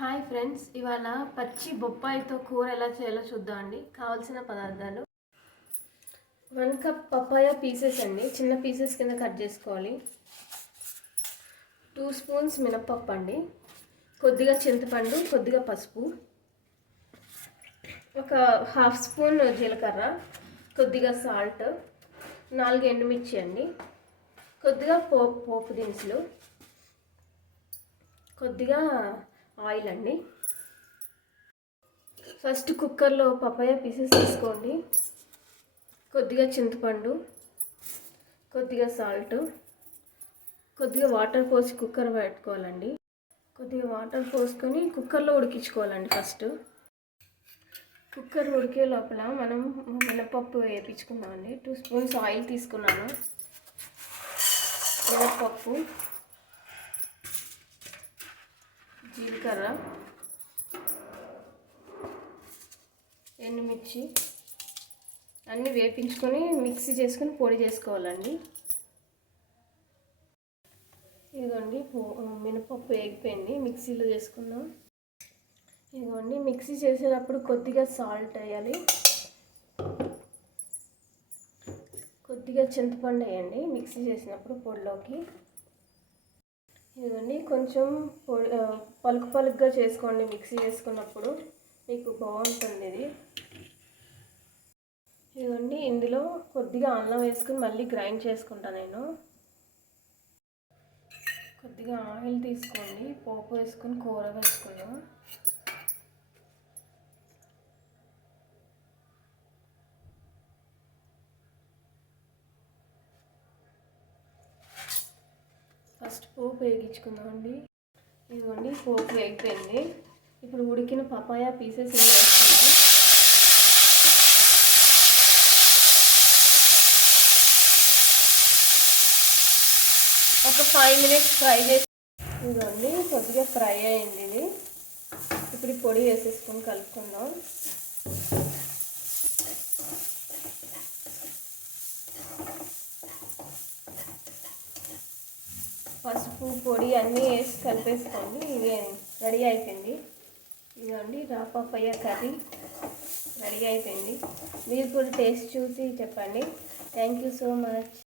Hi friends, ఇవాళ పచ్చి బొప్పాయితో కూర ఎలా చేయాలో చూద్దామండి. కావాల్సిన పదార్థాలు: 1 కప్ పపాయ పీసెస్ అండి, చిన్న పీసెస్ కింద కట్ చేసుకోవాలి. 2 స్పూన్స్ మినపప్పు అండి, కొద్దిగా చింతపండు, కొద్దిగా పసుపు, ఒక హాఫ్ స్పూన్ జీలకర్ర, కొద్దిగా సాల్ట్, 4 ఎండుమిర్చి అండి, కొద్దిగా పోపు దినుసులు, కొద్దిగా ఆయిల్ అండి. ఫస్ట్ కుక్కర్లో పపాయ పీసెస్ తీసుకోండి. కొద్దిగా చింతపండు, కొద్దిగా సాల్ట్, కొద్దిగా వాటర్ పోసి కుక్కర్ పెట్టుకోవాలండి. కొద్దిగా వాటర్ పోసుకొని కుక్కర్లో ఉడికించుకోవాలండి. ఫస్ట్ కుక్కర్ ఉడికే లోపల మనం మినపప్పు వేయించుకున్నామండి. 2 స్పూన్స్ ఆయిల్ తీసుకున్నాను. మినపప్పు, జీలకర్ర, ఎండుమిర్చి అన్నీ వేపించుకొని మిక్సీ చేసుకొని పొడి చేసుకోవాలండి. ఇదిగోండి మినపప్పు వేగిపోయింది, మిక్సీలో చేసుకుందాం. ఇదిగోండి మిక్సీ చేసేటప్పుడు కొద్దిగా సాల్ట్ వేయాలి, కొద్దిగా చింతపండు వేయండి మిక్సీ చేసినప్పుడు పొడిలోకి. ఇదిగోండి కొంచెం పలుకుగా చేసుకోండి మిక్సీ చేసుకున్నప్పుడు, మీకు బాగుంటుంది ఇది. ఇదిగోండి ఇందులో కొద్దిగా అల్లం వేసుకుని మళ్ళీ గ్రైండ్ చేసుకుంటా నేను. కొద్దిగా ఆయిల్ తీసుకోండి, పోపు వేసుకొని కూర వేసుకుందాం. ఫస్ట్ పోపు వేగించుకుందామండి. ఇదిగోండి పోపు వేగిపోయింది. ఇప్పుడు ఉడికిన పపాయ పీసెస్ వేసుకుందాం. ఒక 5 మినిట్స్ ఫ్రై చేసి, ఇదిగోండి కొద్దిగా ఫ్రై అయింది ఇది. ఇప్పుడు పొడి వేసేసుకొని కలుపుకుందాం. పసుపు పొడి అన్నీ వేసి కలిపేసుకోండి. ఇది రెడీ అయిపోయింది. ఇదిగోండి పపాయ కర్రీ రెడీ అయిపోయింది. మీరు కూడా టేస్ట్ చూసి చెప్పండి. Thank you so much.